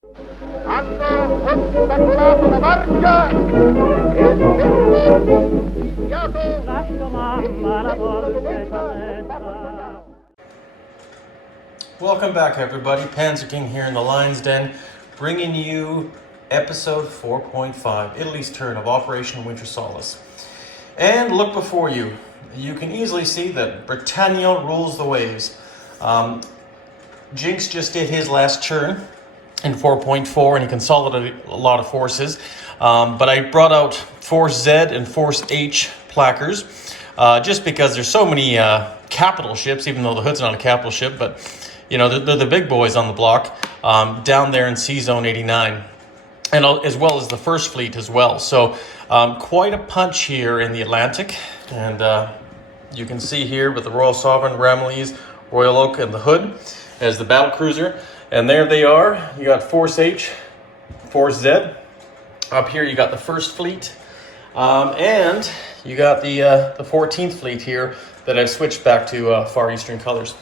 Hanno ostacolato la barca e iniziato. Lascio mamma la dolce saletta. Welcome back, everybody. Panzer King here in the Lion's Den, bringing you episode 4.5, Italy's turn of Operation Winter Solace. And look before you. You can easily see that Britannia rules the waves. Jinx just did his last turn in 4.4 and he consolidated a lot of forces. But I brought out Force Z and Force H placards just because there's so many capital ships, even though the Hood's not a capital ship, but you know, they're the big boys on the block down there in Sea Zone 89, and as well as the First Fleet as well. So quite a punch here in the Atlantic, and you can see here with the Royal Sovereign, Ramillies, Royal Oak, and the Hood as the battle cruiser. And there they are. You got Force H, Force Z. Up here you got the First Fleet, and you got the 14th Fleet here that I've switched back to Far Eastern colors.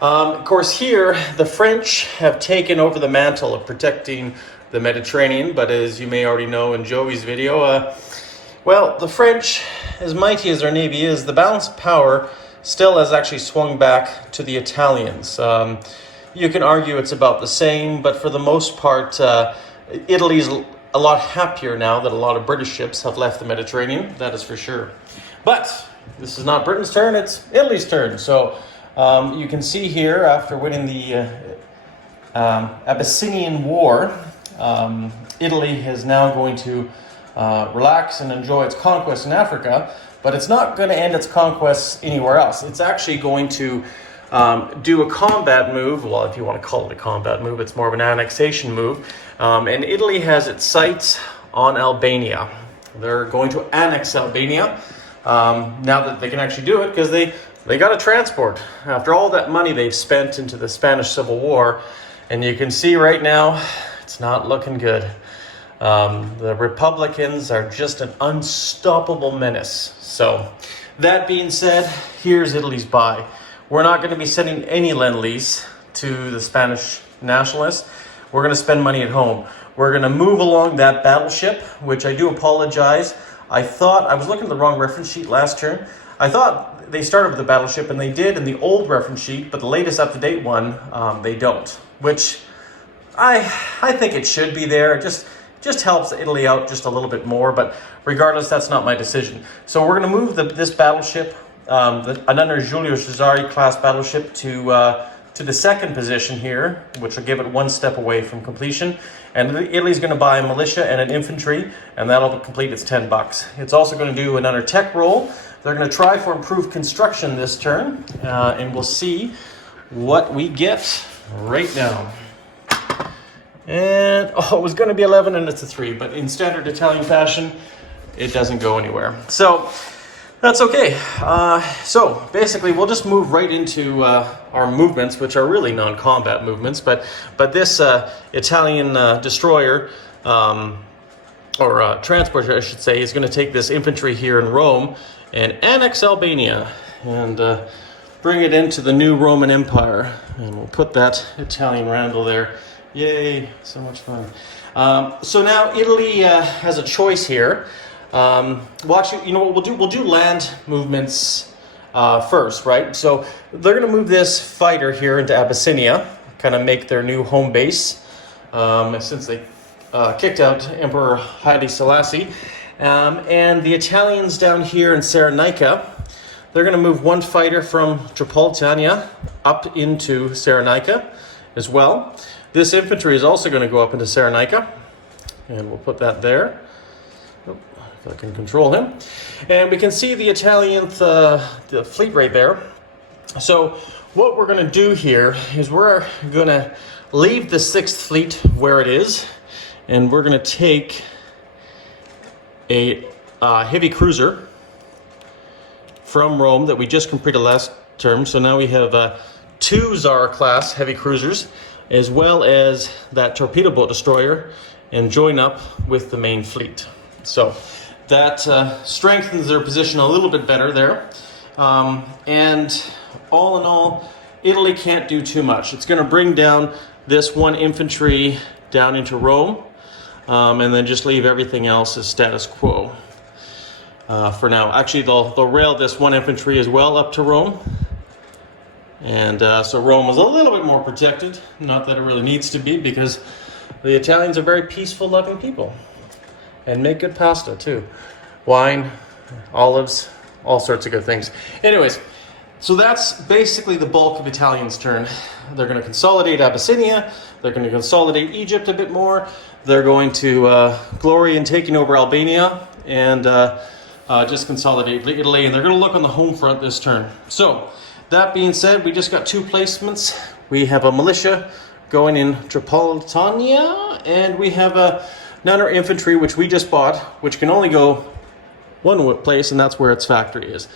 Of course, here the French have taken over the mantle of protecting the Mediterranean, but as you may already know in Joey's video, well, the French, as mighty as their navy is, the balance of power still has actually swung back to the Italians. You can argue it's about the same, but for the most part, Italy's a lot happier now that a lot of British ships have left the Mediterranean, that is for sure. But this is not Britain's turn, it's Italy's turn. So you can see here, after winning the Abyssinian War, Italy is now going to relax and enjoy its conquest in Africa, but it's not going to end its conquests anywhere else. It's actually going to do a combat move. Well, if you want to call it a combat move, it's more of an annexation move. And Italy has its sights on Albania. They're going to annex Albania now that they can actually do it, because they got a transport after all that money they've spent into the Spanish Civil War. And you can see right now, it's not looking good. The Republicans are just an unstoppable menace. So that being said, here's Italy's buy. We're not going to be sending any Lend-Lease to the Spanish nationalists. We're going to spend money at home. We're going to move along that battleship, which I do apologize. I thought I was looking at the wrong reference sheet last turn. I thought they started with the battleship, and they did in the old reference sheet, but the latest up-to-date one, they don't. Which I think it should be there. It just helps Italy out just a little bit more, but regardless, that's not my decision. So we're going to move this battleship, another Giulio Cesare class battleship, to the second position here, which will give it one step away from completion. And Italy's going to buy a militia and an infantry, and that'll complete its $10. It's also going to do another tech roll. They're going to try for improved construction this turn, and we'll see what we get right now. And, it was going to be 11 and it's a 3, but in standard Italian fashion, it doesn't go anywhere. So that's okay. So basically, we'll just move right into our movements, which are really non-combat movements. But this Italian destroyer, or transporter, I should say, is going to take this infantry here in Rome and annex Albania and bring it into the new Roman Empire. And we'll put that Italian roundel there. Yay, so much fun. So now Italy has a choice here. Well, actually, you know what we'll do? We'll do land movements first, right? So they're going to move this fighter here into Abyssinia, kind of make their new home base, since they kicked out Emperor Haile Selassie. And the Italians down here in Cyrenaica, they're going to move one fighter from Tripolitania up into Cyrenaica as well. This infantry is also going to go up into Cyrenaica, and we'll put that there. If I can control him. And we can see the Italian the fleet right there. So what we're going to do here is we're going to leave the 6th Fleet where it is, and we're going to take a heavy cruiser from Rome that we just completed last term. So now we have 2 Zara class heavy cruisers, as well as that torpedo boat destroyer, and join up with the main fleet. So that strengthens their position a little bit better there. And all in all, Italy can't do too much. It's going to bring down this one infantry down into Rome, and then just leave everything else as status quo for now. Actually, they'll rail this 1 infantry as well up to Rome. And so Rome is a little bit more protected. Not that it really needs to be, because the Italians are very peaceful, loving people. And make good pasta, too. Wine, olives, all sorts of good things. Anyways, so that's basically the bulk of Italians' turn. They're going to consolidate Abyssinia. They're going to consolidate Egypt a bit more. They're going to glory in taking over Albania and just consolidate Italy. And they're going to look on the home front this turn. So, that being said, we just got 2 placements. We have a militia going in Tripolitania, and we have another infantry, which we just bought, which can only go one place, and that's where its factory is,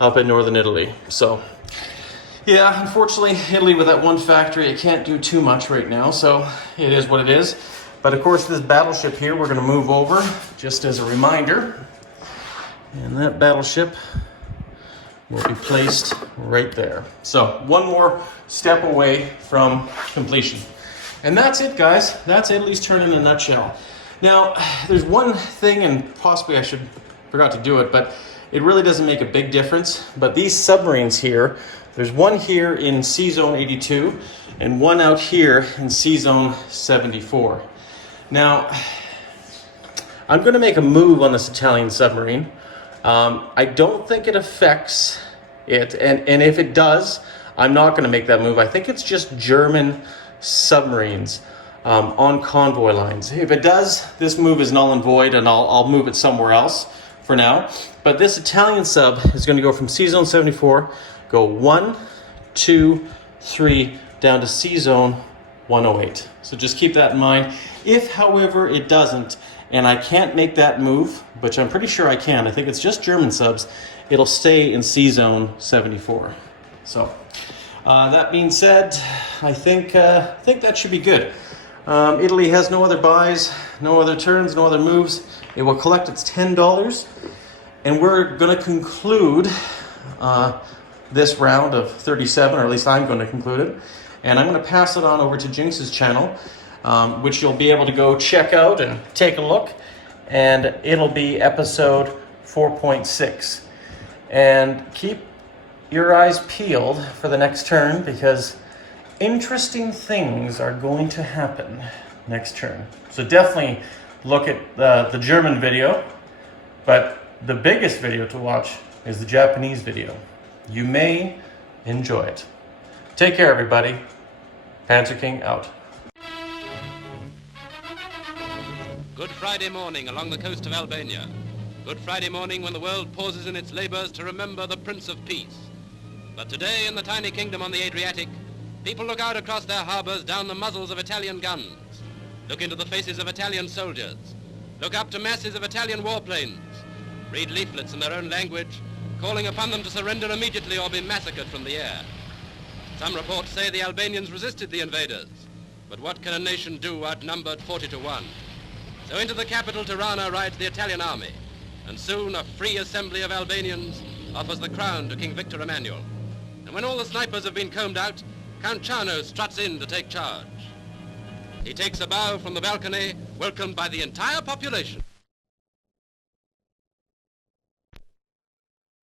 up in northern Italy. So, yeah, unfortunately, Italy with that one factory, it can't do too much right now, so it is what it is. But of course, this battleship here, we're going to move over, just as a reminder. And that battleship will be placed right there. So, one more step away from completion. And that's it, guys. That's Italy's turn in a nutshell. Now, there's one thing, and possibly I forgot to do it, but it really doesn't make a big difference. But these submarines here, there's one here in Sea Zone 82, and one out here in Sea Zone 74. Now, I'm going to make a move on this Italian submarine. I don't think it affects it, and if it does, I'm not going to make that move. I think it's just German submarines on convoy lines. If it does, this move is null and void, and I'll move it somewhere else for now. But this Italian sub is going to go from Sea Zone 74, go 1, 2, 3, down to Sea Zone 108. So just keep that in mind. If, however, it doesn't, and I can't make that move, which I'm pretty sure I can, I think it's just German subs, it'll stay in Sea Zone 74. So, that being said, I think that should be good. Italy has no other buys, no other turns, no other moves. It will collect its $10, and we're going to conclude this round of 37, or at least I'm going to conclude it. And I'm going to pass it on over to Jinx's channel, which you'll be able to go check out and take a look. And it'll be episode 4.6. And keep your eyes peeled for the next turn, because interesting things are going to happen next turn. So definitely look at the German video, but the biggest video to watch is the Japanese video. You may enjoy it. Take care, everybody. Panzer King out. Good Friday morning along the coast of Albania. Good Friday morning when the world pauses in its labors to remember the Prince of Peace. But today in the tiny kingdom on the Adriatic, people look out across their harbors down the muzzles of Italian guns, look into the faces of Italian soldiers, look up to masses of Italian warplanes, read leaflets in their own language, calling upon them to surrender immediately or be massacred from the air. Some reports say the Albanians resisted the invaders, but what can a nation do outnumbered 40-1? So into the capital, Tirana, rides the Italian army, and soon a free assembly of Albanians offers the crown to King Victor Emmanuel. And when all the snipers have been combed out, Count Chano struts in to take charge. He takes a bow from the balcony, welcomed by the entire population.